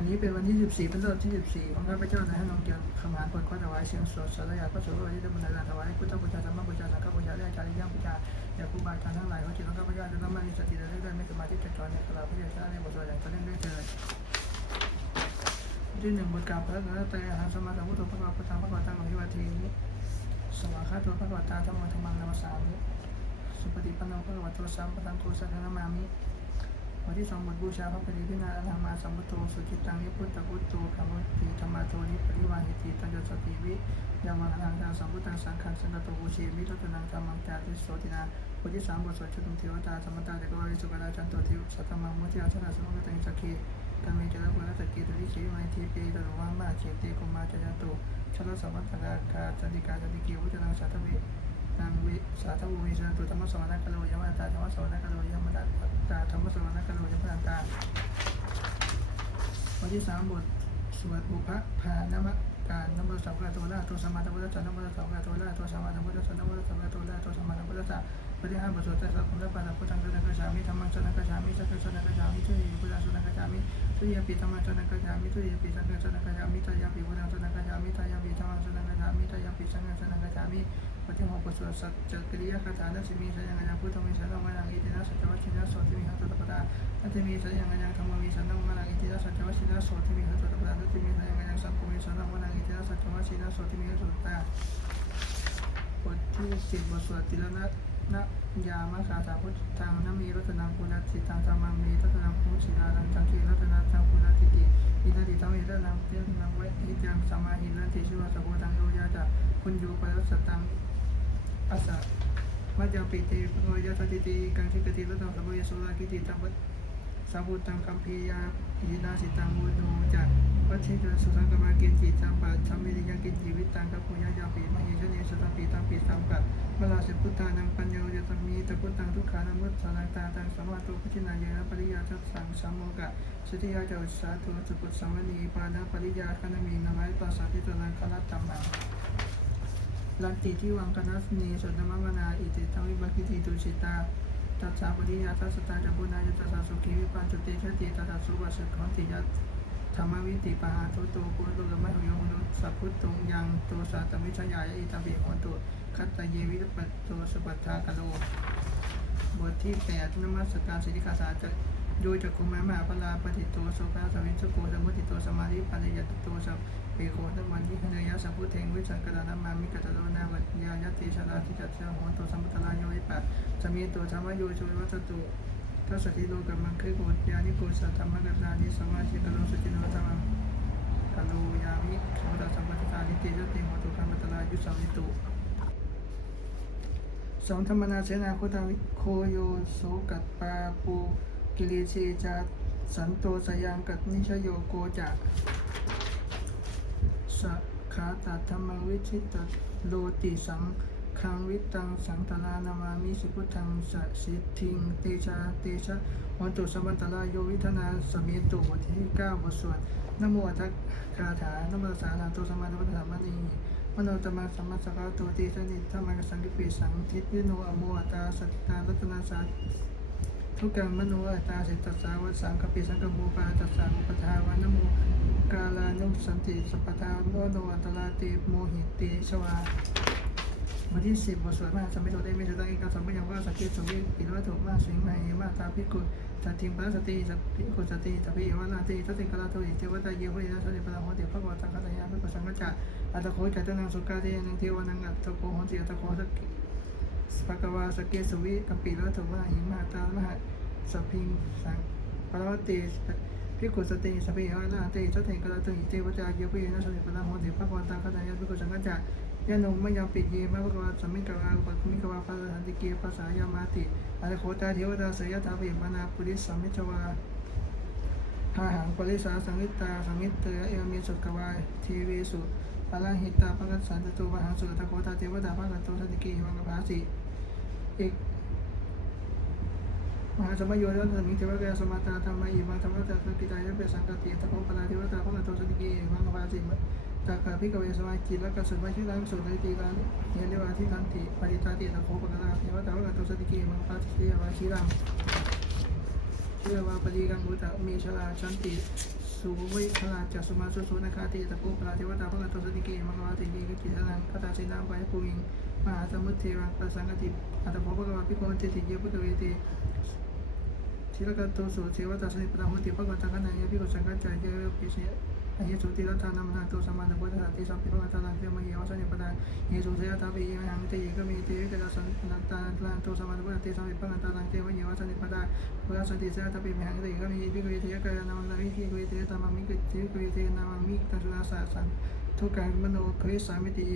วันนี้เป็นวันที่ 14 เป็นต้นที่ 14 ของข้าพเจ้านะให้น้องเกี่ยวคำหานผลข้อถวายเสียงสดสารยาพระสงฆ์วันนี้จะบรรดาถวายพุทธบูชาธรรมบูชาสังฆบูชาและอาจารย์ย่างบูชาอย่าครูบาอาจารย์ทั้งหลายของจิตของข้าพเจ้าจะต้องมีสติและเรื่อยไม่สมาธิจะจรในกลาพระเจ้าในบทสวดอย่างต่อเนื่องด้วยเถิดที่หนึ่งบทกล่าวพระนรตยอาหารสมาสัมพุทโธพระบาพุทธังพระบาตังอภิวาทีนิสวากขาตัวพระบาตาธรรมธรรมังนามสามิสุปฏิปันโนพระบาตัวสัมปทังโกสังฆนามามิ วันที่สองบทบูชาพระปฏิพิณาอรหังมาสัมพุทโธสุจิตังนิพุทธพุทโธคำวุติธรรมาโทนิปริวาหิติตัญจสติวิยาวังอนังทางสัมพุทธังสังฆังสังฆโตอุเชมิรัตนังธรรมังจาริโสตินาบทที่สามบทสวดชุตุมเทวตาธรรมตาเดกวาริสุกราจันโตทิวสัตตมังมุทิอาชนะสมุทตังสักขีกัมเมจระปุระตะกีตุลิชีวิทีเปตระวังมาเจเตกุมาจยันตุชลสัมปัตตะกาจันติกาจันติกีวุจนังสัตวิ นางวิสาธวุวิชนะตุธรรมสวรรคโลยมตาธรรมสวรรคโลยมตาตาธรรมสวรรคโลยมตาตาวันที่สามบทสวดบุพพานมการนโมสัพพะตัวละตัวสมาตัวละจันนโมสัพพะตัวละตัวสมาตัวละจันนโมสัพพะตัวละตัวสมาตัวละจันวันที่ห้าบทสวดแต่สัพพุทธปาราพุทธังสนักัจฉามิธรรมังสนังกัจฉามิสังฆสนังกัจฉามิทุยพุทธังสนังกัจฉามิทุยปิธรรมังสนังกัจฉามิทุยปิสังฆังสนังกัจฉามิตายาปิพุทธังสนังกัจฉามิตายาปิธรรมังสนังกัจฉามิตายาปิสังฆังสนังกัจฉามิ ปฏิโมกขสวดสัจจกิริยาคาถานัสมีสัญญังพุทธมีสันนมานังอิตินะสัจวัชินะโสติมีหัตถปดานัตมีสัญญังธรรมมีสันนมานังอิตินะสัจวัชินะโสติมีหัตถปดานัตมีสัญญังสัพพมีสันนมานังอิตินะสัจวัชินะโสติมีหัตถปดาบทที่สิบบทสวดติลนะนะยามะคาถาพุทธังนมีรัตนังปุณัติตังธรรมังมีรัตนังพุชินานังจังคีรัตนังจังปุณัติติอิทธิธรรมิรัตนังเตียนังไว้อิจังสมาหินันติชิวะสัพพุตังโยยะจะคุณยูปรัสสตัง อาสะมัจจปิติโนยัสติติกังคิกติรตังสัพพยโสรากิติตังสัพพุตังคัมภียาอินาสิตังมุโนจักวัชิตสุสังกมาเกณจิจังปัจฉัมมิริยังกินจีวิตังกัปปุญญาปิมหิชเนสตังปีตังปีสัมกัดมลาสิพุทธานังปัญโยยตมีตะพุตังทุกขานังมุตสานังตาตังสมาตุพุชินายะปริยาทัสสังสัมโมกะสติยาเจ้าสาธุสุปุตสัมมณีปานาปริยาคณมีนามัยปัสสติตนังคลัตตัมมัง ลันติที่วังคณะสนีสนมมนาอิติทังวิบักิติตุชิตาตัสสะปริยาตัสสะตาจัปุนายตัสสะสุขีวิปันจุเตชติตัสสะสุวัสสขันติยัตธรรมวิติปะหาทุโตปุรุกมัยโยมนุสัพพุตตงยังโตสาตมิชยายอิตาปิโหตุคัตตเยวิรปัตโตสุปัฏฐากโลบทที่แปดนมัสการสิริขาสาจะ ดยจักคุมมหาพลาปฏิโตโสภาสวินสุโกสมุติโตสมาธิปัญญาตโตสัพปีโคตมันยิเนยะสัพพุเทงวิสังกระนามามิกัตโรนาวัญญายติชราทิจัตเชโหนโตสัมปทาโยวิปัสสมีตัวธรรมโยชวัตตุทัสสติโลกัมมังคือโกญานิโกสัตธรรมกัตานิสมาชิกโลสุจิโนธรรมังกโลยามิโสดสัมปทานิเติยติโหตุกรรมตลายุสัมมิตุสองธรรมนาเสนาโคตาวิโคโยโสกัตปาปู กิริเชจาสันโตสยังกัตนิชโยโกจักสขาตัดธรรมวิชิตโลติสังคังวิตังสังตลานามามิสุพุทธังสะสิทธิงเตชาเตชะวันตุสัมปันตลาโยวิธนาสมิตุบทที่เก้าบทสวดนโมทักคาถานโมตัสสะนาโตสมานุปัฏฐามนีมโนตมะสัมมาสกาโตติสนิธรรมังสังกิปิสังทิวิโนอโมตตาสติตารัตนาสา ทุกังมโนอัตตาสิตัสสาวัสังคปิสังกโมปาตัสสะอุปทาวานโมกาลานุสันติสัพทาโนโนอัตลาติโมหิติชวาวันที่สิบบทสวดมาสมิโตได้เมตตาเอกสัมปยังว่าสักเกตสมิปิรวัตถุมาสิงไหมาตาพิกุลสัตติปัสสติสัพพิกุลสติสัพพิวนาติสัตติกราตุอิเทวตาเยวะนะสัตติปะโหติพระกวตังคัตยาพระสังฆจาอัตโคจัตนังสุกาเทนังเทวนังอัตโกโหติอัตโคสักสภะกวาสเกสวิกัมปิรวัตถุมาหิมาตามหา สัพพิงสังปรวัตติพิกุสติสเปียนาติสัตถิกระตุอิเทวจาเยวะนะสัตติปะโหติพระกวตังคัตยาพระสังฆจายานุมยาปิเยมะภะควะสัมมิกวาอุปคุมิกวาภาสันติเกภาษายามาติอะรโคตาเทวดาเสยตาปิมานาปุริสัมมิจวาทาหังปริสาสังวิตาสังวิตเตยเอวเมสุกวายทีเวสุอลังหิตาภะกัสสันตุวะหังสุตะโคตาเทวดาภะกัตโตสันติเกหิวังกภาสิเอก มหาสมัยโยทัสมิเทวกายสมาตาธรรมอิมังธรรมะตะกิตายะเปสังกติตะโพปะลาเทวดาภะกัตโตสันติเกหิวังกภาสิมตากาพิกเวสมาจิตและกสุมาชิรังสุนติรังเยนเลวาทิทันติปริตาติตะโคปนาเทวตาวะกตุสติเกมังปาติเตวาชิรังเชื่อว่าปริกังบุตะมีชลาชันติสสุวิคลาจักสุมาสุสุนาคาติตะโกปลาเทวตาพระกตสติเกมังกรติเกกิจิทังคาตาเสนาไปภูมิงมหาสมุทเทวะประสังกติอัตโพภะกวาภิโกขุติติเยภะกเวติ ทิรกัตโตสุเทวตาสนิปตาหุติภะกวตังกันังเยภิกขุสังกัจจายเยปิเสอเยสุติรัตานัมนาโตสมาธิพุทธะติสัพพิภะตานังเทมเยวสนิปตาเยสุเสยตาปิเยหังเตยกเมเตยกะสันนันตานันโตสมาธิพุทธะติสัพพิภะตานังเทมเยวสนิปตาพุทธสติเสยตาปิเมหังเตยกเมเตยกเวเตยกะนามังนาวิทิกเวเตยตามังมิกเตยกเวเตยนามังมิตัสนาสาสังทุกการมโนคริสามิติเย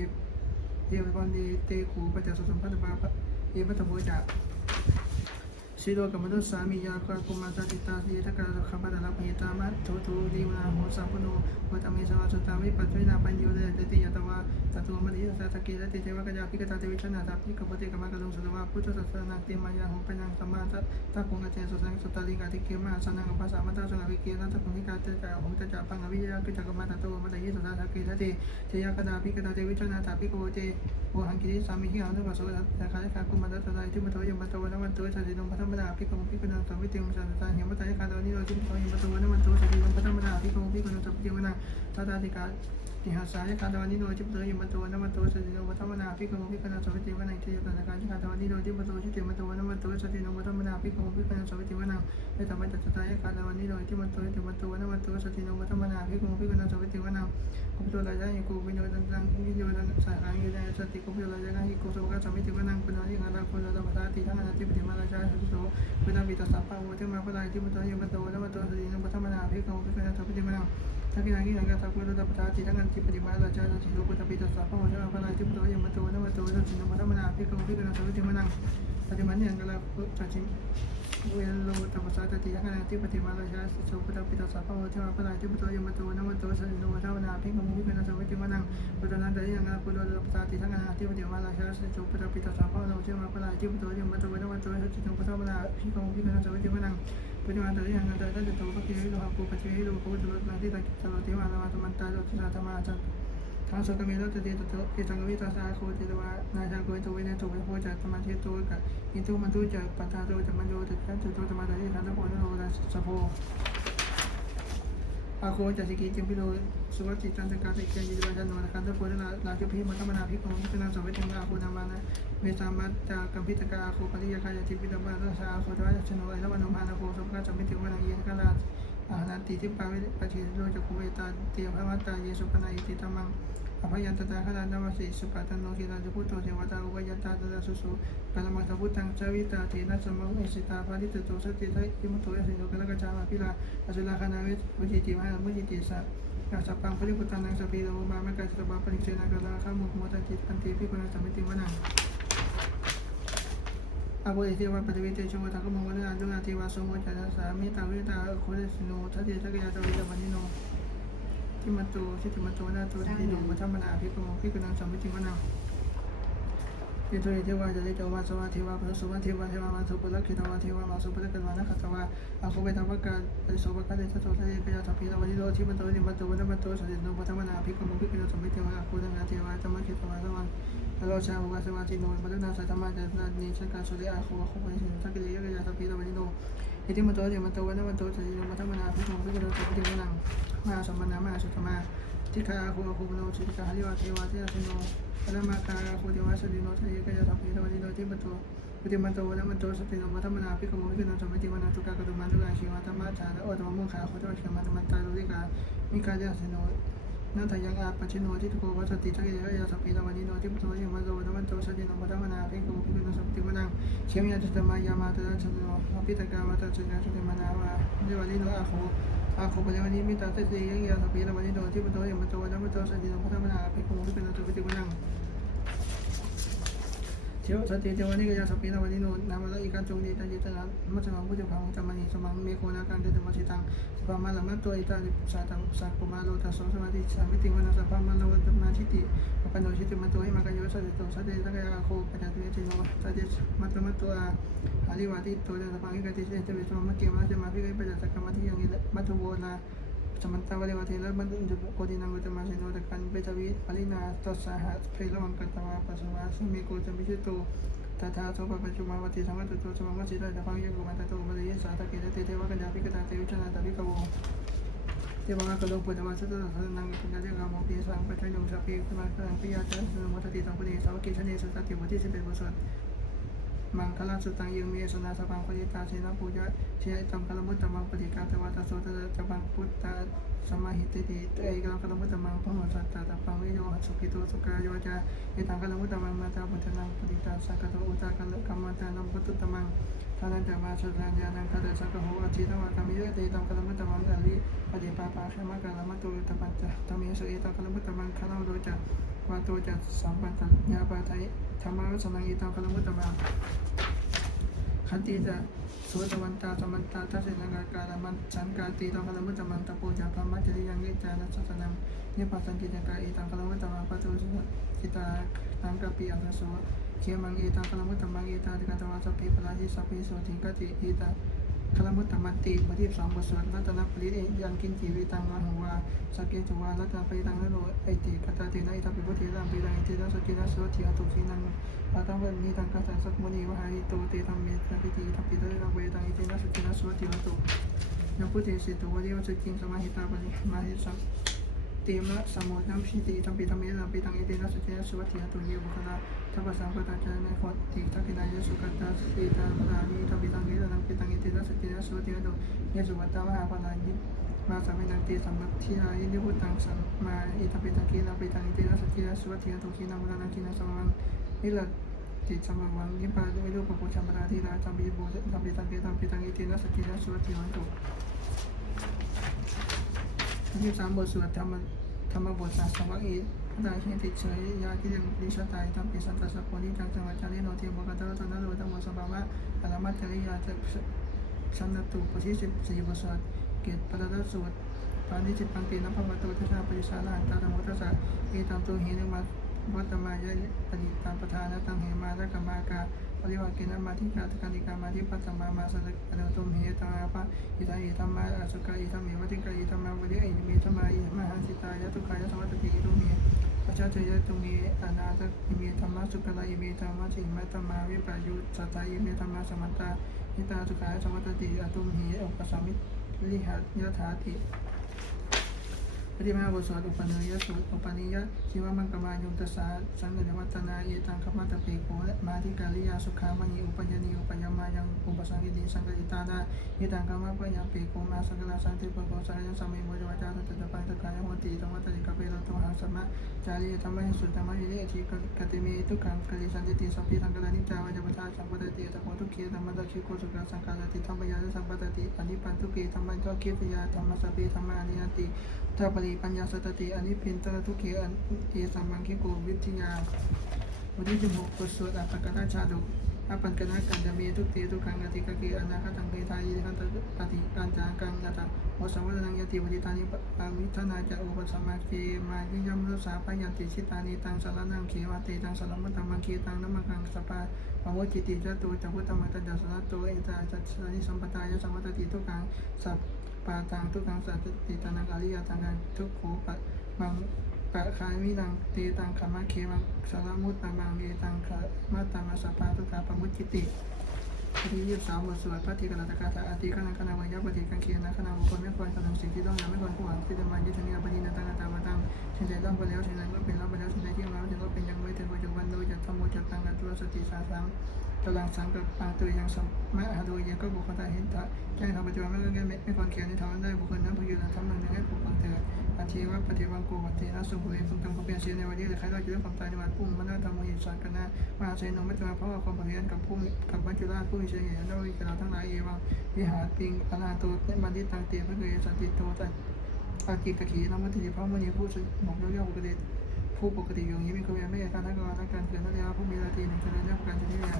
เยวันเดเตคูปัจจสุสัมพันธบาปเยปัตตโพจา สิโลกัมนุสามียากรกุมาสัติตาสีตะการขบัตลาภิตามัตทุทุดีวนาโหสัพโนวัตมิสวาสุตาวิปัจจินาปัญโยเดติยตวาตตุมณิสัตกิรติเทวกยาภิกตาเทวิชนาตาภิกปติกมากรุงสุตวาพุทธสัสนาติมายาหงปัญญังสมาตตะคงอาเจสุสังสุตาลิกาติเกมาสนังภาษามัตตาสุนาวิเกนัตคงนิกาเตจาหงตจาปังอวิยากิจกรรมตโตมัตยิสุตาสักกิรติเทยกดาภิกตาเทวิชนาตาภิกขโวเจโอหังกิริสามิหิหังนุปัสสะสังขารขากุมาตตาอิทิมโตยมัตโตวันวันโตสัจจินงพัทธมนาภิกขภิกขนาสัมวิติมสันตาเหมตายกาตานิโรจิมโตยมัตโตวันวันโตสัจจินพัทธมดาภิกขภิกขนาสัมวิติวนาตาตาติกา นิหัสสายคาตวันนิโรจิปโตยมตโตนมตโตสติโนวัฏมนาภิกขโมภิกขณาสวิติวนังเทยตนาการคาตวันนิโรจิปโตชิติมตโตนมตโตสติโนวัฏมนาภิกขโมภิกขณาสวิติวนังเอตมัตตตายคาตวันนิโรจิมัตโตชิติมัตโตนมตโตสติโนวัฏมนาภิกขโมภิกขณาสวิติวนังกุปโตรายะยิโกวิโนตังตังวิโยตังสารังยิสติกุปโตรายะยิโกุสวกสมิติวนังปุณายิงาลาโคจตมัตติทังอนันติปฏิมาราชาสุโตปุณาวิตัสสะปะโวเทมาปะลายติมัตโตยมตโตนมตโตสติโนวัฏมนาภิกขโมภิกขณาสวิติวนังทักษิณากินังกาตาคุโรตปตาติทังกันจิปฏิมาราชาสิโลกุตปิตัสสะพะวะชะพะลายจิปโตยมโตนมโตนะสินมัตตมนาภิกขุภิกขุนาสวิติมนังปฏิมันยังกะลาภุตจิเวโลตปสาตติทังกันจิปฏิมาราชาสิโลกุตปิตัสสะพะวะชะพะลายจิปโตยมโตนมโตสินมัตตมนาภิกขุภิกขุนาสวิติมนังปตนันตยังกะคุโรตปตาติทังกันจิปฏิมาราชาสิโลกุตปิตัสสะพะวะชะพะลายจิปโตยมโตนมโตสินมัตตมนาภิกขุภิกขุนาสวิติมนัง ปฏิมาตริยังกันตระจะตปะเกวิโลหะปุปะเจวิโลภุตโลนาทิตากิตโลเทวานามาตมันตาโลติสาธมาจันทางสกเมโลตติตโตเอตังวิตาสาโคติตวานาชาโกตวินโตเวโพจัตตมาเทโตกะอินทุมันตุจักปัตตาโตจัมมันโยติขันตุโตธรรมาตริขันตโพนโลนาสโพ อาโคจัสิกิจิมพิโรสุวัจิตันตกาติเกยิวาจันโนนะคันตโพนนาจุพิมัตตมนาภิกขุพิณาสวิติงอาโคนามานะเมตามัตตากัมพิตกาอาโคปริยาคายติปิตมาราชาอาโคทวายชโนไอละวันโนมานาโคสุภาจัมมิติวานังเยนกาลาอาหารติทิปาวิปัจฉิโรจักุเวตาเตียพระมัตตาเยสุปนาอิติตัมัง อภยันตตาขณานามาสิสุปาตันโนกิราจุพุทโตเทวตาอุปยันตาตตาสุสุปรมังสพุทธังจวิตาเทนะสมังเอสิตาภาริตโตสติทัยิมุตโตยสิโนกะละกะจามาพิลาอสุลาคณาเวทวิจิติมหามุจิติสักาสัพพังปริพุตตันังสปีโลมามะกาจิตบาปริเชนะกะลาข้ามุขโมตันติปันติพิกุณาสมิติวนังอาโบเอเทวาปฏิเวเตชงวทักมงวันอันดุงอาเทวาสงวนจันสามิตาวิตาโคเรสิโนทัตเตทักยาตวิตาวันิโน ทิมัตโตชิติมตโตนาโตทิโนมัทมนาพิกโมพิกนังสัมมิจิมนาเยโตเทวาจะได้เจวาสวาเทวาพระสุวาเทวาเทวามาสุปะคิตวาเทวามาสุปะกันวานะขัตวาอาคุเวทวกาปริโสปะกันเดชโตทัตเตกยาทัพพิตวันนิโนทิมัตโตนิมัตโตวันมัตโตสติโนมัทมนาภิกขโมภิกขุนังสัมมิติวนังโคตังนาเทวาธรรม เราชาววาสวาติโนบัตนาสัตมาจันนานิชังการสุริอาโคโคปนิสินสักเดียกยาสัพพิตวันนิโนอิติมันโตเดมันโตวันวันโตสติโนมัทมนาพิโมพิโกโนสัพพิเทวนังมาสมนามาสุตมาทิคาโคโคโนสิกาหริวาเทวาเทสิโนพระมาคาโคเทวาสติโนทะเยกยาสัพพิตวันนิโนทิมันโตปฏิมันโตวันมันโตสติโนมัทมนาพิโกโมพิโกโนสัพพิเทวนาทุกากตุมันทุกาชีวะธรรมะจาระโอตมมุขาโคเทวชิมันมันตาลุริกามิกายาสิโน นาทยังอาปัจฉิโนทิโกวัสติทักเยยะสัพพิตวันนิโนทิปโตยมัสโตนวันโตสติโนปัตมนาภิกขุภิโนสัพติวนังเชมยาจิตมายามาตระชโนอภิตกาวัตจุกาสุติมานาวาเดวันนิโนอาโคอาโคปะเดวันนิมิตาเตติยะสัพพิตวันนิโนทิปโตยมัสโตนวันโตสติโนปัตมนาภิกขุภิโนสัพติวนัง เทวสติเทวานิกยาสปีนวันิโนนามาละอีการจงดีตันยิตนามัจมังพุทธพังจามานิสมังเมโคนาการเดตมัชิตังสปามาละมัตตัวอิตาลิสาตังสักปมาโลตัสสมาธิสามิติวนาสปามาโลตัตมาชิติปปันโนชิติมัตัวให้มากายโยสติโตสติตักยาโคปัจจตุเจโนสติมัตตมัตตัวอาลิวาติโตจะสปังกิกติเจเจวิสมัมเกมาเจมาพิกปัจจสกรรมที่ยังมัทโวนา จมันตาวเดวเทเลมันดุนจุโกดินังเวตมาเชนโนตะกันเปจวิปรินาตัสสหัสเพลวังกัตวาปัสสวาสุเมโกจมิชตุตถาโสปปัจจุมาวติสังกัตตุสมังวสิได้ตะฟังยังกุมันตะโตมัตยิสาตะเกตเตเทวกัญญาภิกตาเตวิชนาตะภิกขโวเทวังกโลกปุตตะวัสสะตะสนังกัญญาเรื่องกามปีสังปัจจยงสัพเพสมาคังปิยาจันสุมัตติสังปุเนสาวกิชเนสัตติวัติสิเป็นบุษร มังคลาสุตังยังมีสนาสพังปฏิตาเสนาปูยะเชยตัมคลมุตตมังปฏิกาตวาตโสตตะจัปังพุทธาสมาหิติติเอกลังคลมุตตมังพหุสัตตะตัปังวิโยหสุขิโตสุกายโยจาเอตังคลมุตตมังมาตาพุทธนังปฏิตาสักกะโตอุตากะกัมมันตานัมปุตตมังทานันจะมาสุรัญญานังคาเดสังกโหอจิตวากามิเยเตตังคลมุตตมังอลิปฏิปาปาขมกาลมัตตุตปัญจตเมสุเอตังคลมุตตมังคานาโดจัวาโตจัสัมปันตญาปาไทย ธรรมะสนังยีตังพลมุตตมังขันติจะสุตวันตาสมันตาทัศนังกาลมันฉันกาตีตังพลมุตตมังตะโพจาพมัจจริยังเยจานัสสนังเนปัสสังกิจักาเอตังพลมุตตมังปะตุสุจิตานังกปีอัสสุเขมังเอตังพลมุตตมังเอตังติกาตวาสัพเพปราชิสัพเพโสติกติเอตัง คลมุตตมัติบทที่สองบทสวดรัตนปริเอยังกินจีวิตังวาหัวสเกจวารัตนปริตังนโรไอติปตาเตนะอิทัปปิพุทธิรังปิรังอิติรัสกินัสโสติอตุสีนังอาตังเวนีตังกัสสะสักมุนีวหาหิโตเตตัมเมตะปิติทัปปิตะระเวตังอิติรัสกินัสโสติอตุยังพุทธิสิตุวะเดวสกิงสมาหิตาปริมาหิสัง เตมะสมุทัมชิติตัมปิตัมเมตัมปิตังเอเตนะสุเจนะสุวัตถิยตุเยบุคลาทัพสังปตาจานะโคติทักขินายสุขันตาสีตาปราณีตัมปิตังเอตัมปิตังเอเตนะสุเจนะสุวัตถิยตุเยสุวัตตามหาปราณิมาสัมมินังเตสัมมัทิยายินิพุตังสัมมาอิทัมปิตังกีนาปิตังเอเตนะสุเจนะสุวัตถิยตุขีนังมุนานังขีนังสมังนิลติสัมมังนิพพานุวิโรปปุชัมปราธิราจัมปิบุตัมปิตังเอตัมปิตังเอเตนะสุเจนะสุวัตถิยตุ ที่สามบทสวดธรรมธรรมบทศาสวักอีพระดาเชนติเฉยยาที่ยังดิชตายทำปิสันตสัพพนิจังจังวัดจาริโนเทียมกัตระตนะโรตังโมสภาวะอรมัตจริยาจะสันนตุปชิสิบสี่บทสวดเกตปัตตสวดปานิจิตปังเตนัพพะโตทัศนาปิสานาตาธรรมทัสสะเอตังตุเหนมาวัตมายะปณิตังปทานะตังเหมาระกรรมากา ริวากินมาธิกาตกานิกามาธิปัตตมามาสระอนุตุมเหตาปะอิตาอิธรรมาอสุกาอิธรรมิวติกาอิธรรมาวริอิมิธรรมาอิมหันสิตายะทุกขายะสมัตติอิตุเมปัจจเจยะตุเมอนาตอิเมธรรมะสุกลาอิเมธรรมะสิมัตตมาวิปายุสัตตาอิเมธรรมะสมัตตาอิตาสุขายสมัตติอตุมเหอุปสามิลิหัตยถาติ ฏิมาบทสวดอุปเนยสุอุปนิยะชีวมังกมายุตสาสังเกตวัตนาเยตังคมัตตเปโกมาธิกาลิยาสุขามณีอุปยนีอุปยมายังอุปสังกิติสังกติตานาเยตังคมัปปยังเปโกมาสังกลาสันติปโกสังยังสมิโมจวาจาตัตตะปังตะกายโหติธรรมตติกเปโรตุหังสมะจารีธรรมะหิสุธรรมะวิริยทีกติเมตุขังกลิสันติติสัพพิทังกลานิจาวาจปทาสัมปตติตะโกทุกเขธรรมะดักขิโกสุขังสังกาติธรรมยาสัมปตติอนิปันทุเกธรรมะจเกตยาธรรมสเปธรรมะอนิยติถ้าปริปัญญาสตติอันนี้เป็นตระทุกเขอันเอสัมมังคิโกวิทยาวันที่สิบหกบทสวดอัปปกนาชาดกอาปันกนากันจะมีทุกเตทุกขังอติกะเกอนาคตังเปทายิคันตปฏิการจากังยตะวสังวรนังยติวิตานิปามิทนาจะอุปสมาเกมายิยมรุสาปยันติชิตานิตังสารนังเขวะเตตังสารมัตตมังเกตังนมังคังสปาปโมจิติจตุจัพุตตมัตตจัสสะโตเอตาจัสสนิสัมปตายะสัมปตติทุกขังสัพ ปาตังทุกขังสัตติตานังอริยตังกังทุกโขปะมังปะคายมินังเตตังขมะเคมังสารมุตตมังเอตังขมาตังอสปาทุกาปมุจิติที่ยี่สิบสามบทสวดพระธิกรตกาถาอติขณะขณะวิญญาปฏิกังเคียนะขณะบุคคลไม่ควรกระทำสิ่งที่ต้องยังไม่ควรผู้หวังที่จะมายึดถือปฏินันตังตาวตังสิ่งใดต้องไปแล้วสิ่งนั้นก็เป็นแล้วไปแล้วสิ่งใดที่มาถึงก็เป็นยังไม่ถึงปัจจุบันโดยจะทำโมจัตตังกัตตัวสติสาสัง ตลังสังกับปาตัวยังสมะหาโดยยังก็บุคคลตาเห็นตาแจ้งทำปัจจุบันไม่เลิก็ไม่ไม่ควรเขียนในทางได้บุคคลนั้นผู้อยู่ในธรรมนั้นให้ปกปักเถิดอาชีวะปฏิวังโกวัตเทนะสุภเวสุงกรรมเขเปียนเสียในวันนี้แต่ใครเราจะเรื่องความตายในวันพุ่งมันน่าทำมือหิสังกันนะมาเซนงไม่ตราเพราะว่าความเพียรกับผู้กับวัจจุราชผู้มีเสียงเห็นเราวิจารทั้งหลายเอวังวิหารปิงอนาโตเนบันทิตังเตียพระเกยสันติโตตัอากิกะขีนมัตถิพระมุนีผู้สมองย่อๆปกติผู้ปกติอยู่อย่างนี้มีความไม่การทั้งการทั้งการเกิดนั่นเองผู้มีราตรีหนึ่งคะแนนเรื่องการชนิดเนี่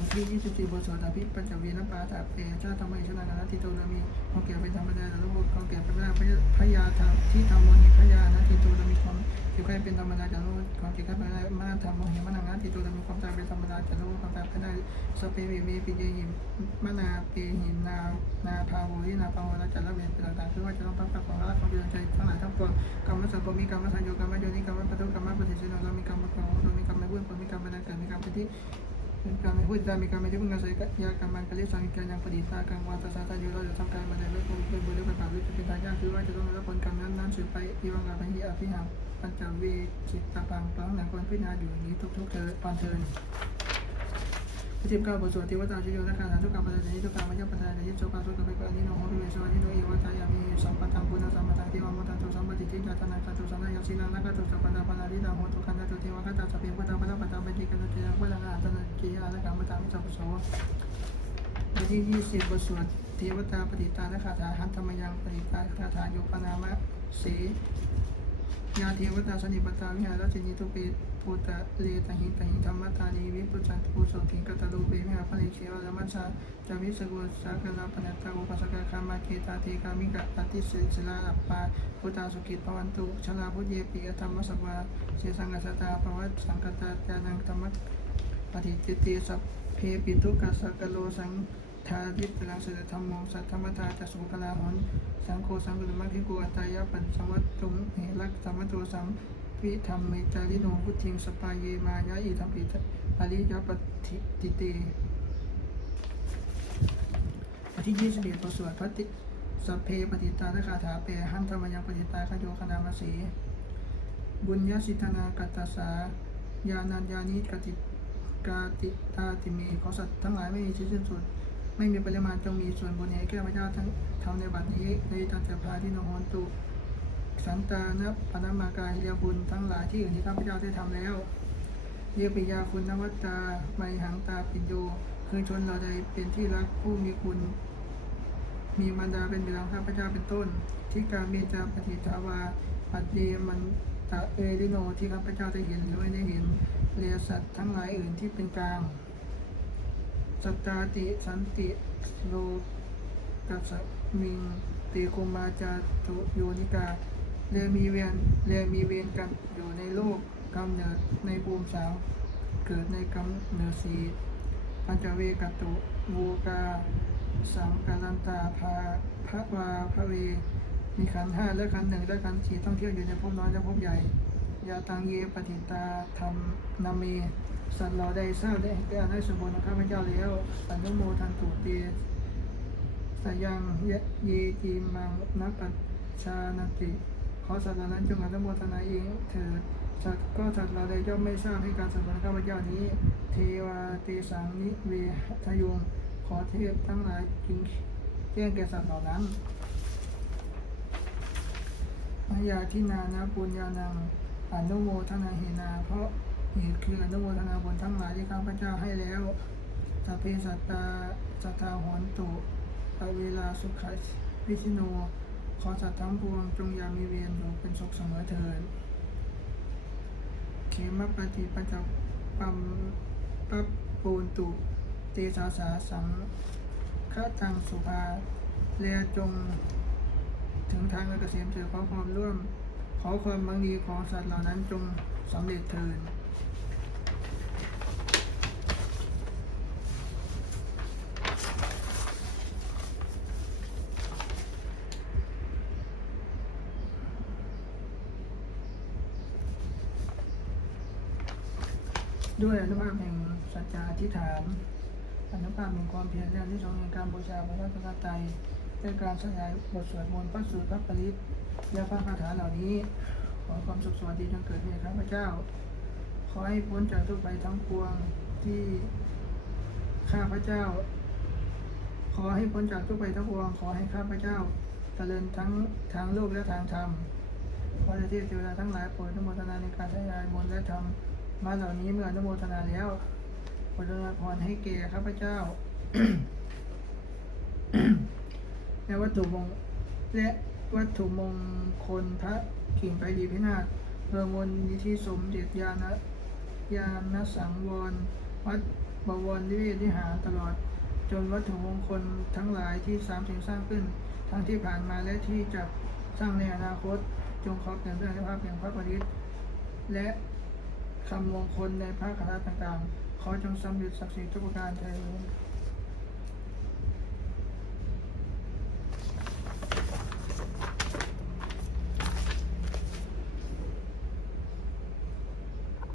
ยที่ยี่สิบสี่บทสวดอภิปัญจวีนปาตาเปชาธรรมอิชนานาทิโตนามีความแก่เป็นธรรมดาและรูปความแก่เป็นธรรมดาพยาธรรมที่ธรรมโมหิพยานาทิโตนามีความเจ็บไข้เป็นธรรมดาจะรู้ความเจ็บไข้เป็นธรรมดามาธรรมโมหิมนานาทิโตนามีความตายเป็นธรรมดาจะรู้ความตายเป็นได้สเปเวเมปิเยหิมมนาเปหิมนานาภาโวรินาภาโวราจะลเวนเป็นต่างๆคือว่าจะต้องพักของรักของเดือนใจทั้งหลายทั้งปวงกรรมสังกมีกรรมสัญโยกรรมโยนิกรรมปฏิกรรมปฏิเสิโนเรามีกรรมของเรามีกรรมในเบื้องบนมีกรรมในเกิดมีกรรมเป็นที่ พุทธามีการม่ได้พึ่งอาศัยยากรรมังกะลิสังการยังปฏิตากังวาตสาตาอยู่เราจะทำการมาในเรื่องของเป็นบุญหรือเป็นบาปหรือจะเป็นทายาทคือว่าจะต้องรับผลกรรมนั้นนั้นสืบไปอีวังกาพันธิอภิหังปัญจวีจิตตะปังปังหนังคนพิจารณาอยู่อย่างนี้ทุกๆเธอปันเทิน ที่สิบเก้าบทสวดเทวตาชิโยนาคาสาทุกขปัจจัยทุกขารมายปัจจัยยิโสปาสุกะเปกะนิโนโหริเวสวานิโนเอวัตายามีสัมปตังปุณสัมปตังเทวมตันตุสัมปติทิจัตนาคตุสันยาสิลังนักตุสัพพนาปนาริตังโหตุคันตุเทวคตาสเปียงปตาปตาปตาปฏิกันตุเทวะลังอาตนาเกียละกัมมตังสัพโสบทที่ยี่สิบบทสวดเทวตาปฏิตาและคาถาหันธรรมยังปฏิตาคาถาโยปนามะเส ยาเทวตาสนิปตาวิหารสินิทุเปปุตตะเลตหิตหิธรรมตานีวิปุจันตุปุโสติงกตโลเปมิหาภริเชวะมัชชาจามิสกุลสากลาปนัตตาอุปัสสกคามาเกตาเทกามิกะปฏิสิสลาอัปปาพุตตาสุกิตภวันตุชลาพุทเยปิธรรมสวาเสสังกัสตาภวัตสังกตาจานังธรรมปฏิจิตติสัพเพปิทุกัสสกโลสัง ทาริปลังเสดธรรมโมสัทธรรมตาจัสุกลาหนสังโฆสังกุลมัคคิโกอัตตายะปัญสวัตตุงเหรักสัมมโตสัมพิธรรมเมจาริโนพุทธิงสปายเยมายะอิธรรมปิอริยปฏิติเตอธิยี่สิบเอ็ดบทสวดพระติสัพเพปฏิตาคาถาเปรหันธรรมยังปฏิตาขโยคณามสีบุญญาสิทนากัตตสายานัญญานิกติกาติตาติเมขอสัตว์ทั้งหลายไม่มีที่สิ้นสุด ไม่มีปริมาณจงมีส่วนบุญให้แก่พระเจ้าทั้งทำในบัดนี้ในตันจะพาที่นโหนตุสันตานะปนามากายยาบุญทั้งหลายที่อื่นที่ข้าพเจ้าได้ทำแล้ว เยปิยาคุณนวัตตาไมหังตาปิญโยคือชนเราใดเป็นที่รักผู้มีคุณ มีมารดาเป็นบิดาของข้าพเจ้าเป็นต้น ที่การเมจาปฏิทาวาปัดเดมันตะเอริโนที่ข้าพเจ้าได้เห็นหรือไม่ได้เห็นเรียสัตว์ทั้งหลายอื่นที่เป็นกลาง สัตาติสันติโลกัสมิงติคุมาจาตุโยนิกาเรมีเวียนเรมีเวียนกันอยู่ในโลกกำเนิดในภูมิสามเกิดในกำเนิดสีปัญจเวกตุวูกาสังกาลันตาภาพระวาพระเว มีขันห้าและขันหนึ่งและขันสี่ต้องเที่ยวอยู่ในภพน้อยและภพใหญ่ ยาตังเยปฏิตาธรรมนามีสัตว์เราได้ทราบได้แก่ได้สมบูรณ์ของข้าพเจ้าแล้วอนุโมทันตุเตสยังเยเยจีมังนักปัญชานติขอสัตว์เหล่านั้นจงอนุโมทนาเองเถิดสัตว์ก็สัตว์เราใดย่อมไม่ทราบให้การสมบูรณ์ข้าพเจ้านี้ เทวาเตสังนิเวทยงขอเทพทั้งหลายจึงแจ้งแก่สัตว์เหล่านั้นมายาทินานะปุญญานัง อนุโมทนาเฮนา เพราะเหตุคืออนุโมทนาบุญทั้งหลายที่ข้าพเจ้าให้แล้วสัพเพสัตตาสัทธาหอนตุอเวลาสุขัสวิชิโน ขอสัตว์ทั้งปวงจงยามีเวียนอยู่เป็นสุขเสมอเถิดเขมปฏิปัญจปัมปัปปูนตุเตสาสาสังฆตังสุภาเรียจง ถึงทางเกษมเถิดขอความร่วม ขอความบางดีของสัตว์เหล่านั้นจงสำเร็จเถิดด้วยอนุภาพแห่งสัจจาธิษฐานอนุภาพแห่งความเพียรและที่สองแห่งการบูชาพระรัตนตรัยด้วยการสยายบทสวดมนต์พระสูตรพระปริต และพระคาถาเหล่านี้ ขอความสุขสวัสดีจงเกิดแก่ข้าพเจ้า ขอให้พ้นจากทุกภัยทั้งปวงที่ข้าพเจ้า ขอให้พ้นจากทุกภัยทั้งปวง ขอให้ข้าพเจ้าเจริญทั้งทางโลกและทางธรรมขอเทพเทวดาทั้งหลายโปรดอนุโมทนาในการทยายมนและธรรมมาเหล่านี้เมื่ออนุโมทนาแล้วโปรดอวยพรให้แก่ข้าพเจ้าและวัตถุมงและ วัตถุมงคลพระกิ่งไปดีพินาศเพื่อมนนิธิสมเด็จญาณญาณสังวร วัดบวรนิเวศวิหารตลอด จนวัตถุมงคลทั้งหลายที่สามสิ่งสร้างขึ้น ทั้งที่ผ่านมาและที่จะสร้างในอนาคต จงขอเปลี่ยนด้วยอนุภาพแห่งพระปริตและคำมงคลในพระคาถาต่างๆ ขอจงสำเร็จศักดิ์สิทธิ์ทุกประการเถิด